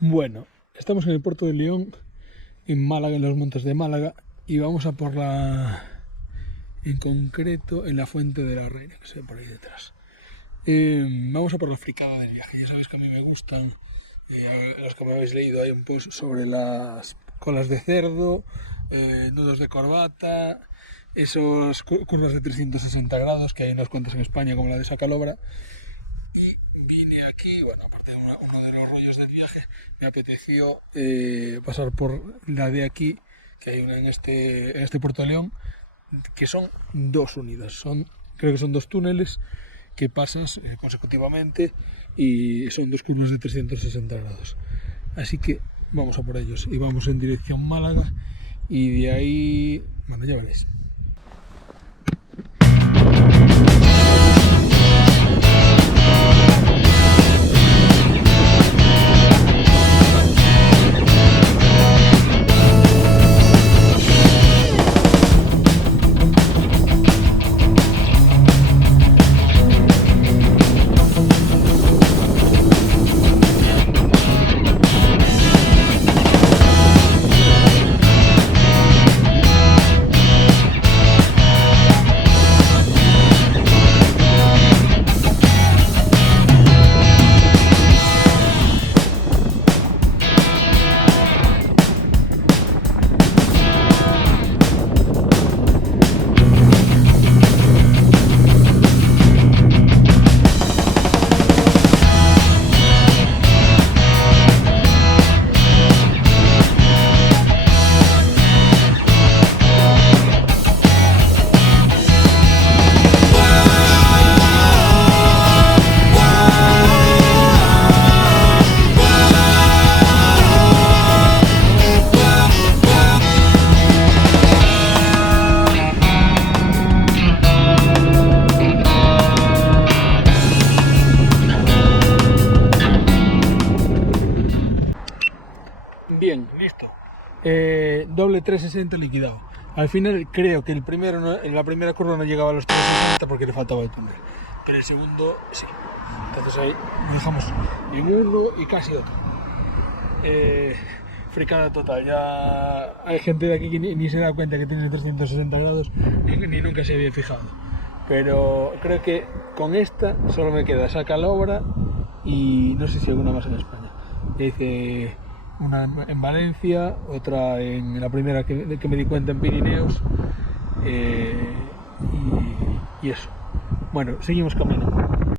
Bueno, estamos en el puerto de León, en Málaga, en los montes de Málaga, y vamos a por en concreto, en la Fuente de la Reina, que se ve por ahí detrás. Vamos a por la fricada del viaje. Ya sabéis que a mí me gustan, a los que me habéis leído hay un post sobre las colas de cerdo, nudos de corbata, esos curvas de 360 grados que hay unas cuantas en España, como la de Sacalobra. Y vine aquí, bueno, aparte de uno de los rollos del viaje, me apeteció pasar por la de aquí, que hay una en este puerto de León, que son dos unidas, creo que son dos túneles que pasas consecutivamente y son dos curvas de 360 grados. Así que vamos a por ellos y vamos en dirección Málaga y de ahí, bueno, ya veréis. Bien, listo. Doble 360 liquidado. Al final creo que en la primera curva no llegaba a los 360 porque le faltaba el túnel, pero el segundo sí. Entonces ahí lo dejamos en uno y casi otro. Fricada total, ya hay gente de aquí que ni se da cuenta que tiene 360 grados ni nunca se había fijado. Pero creo que con esta solo me queda Sacalobra y no sé si alguna más en España. Dice una en Valencia, otra en la primera que me di cuenta en Pirineos y eso. Bueno, seguimos caminando.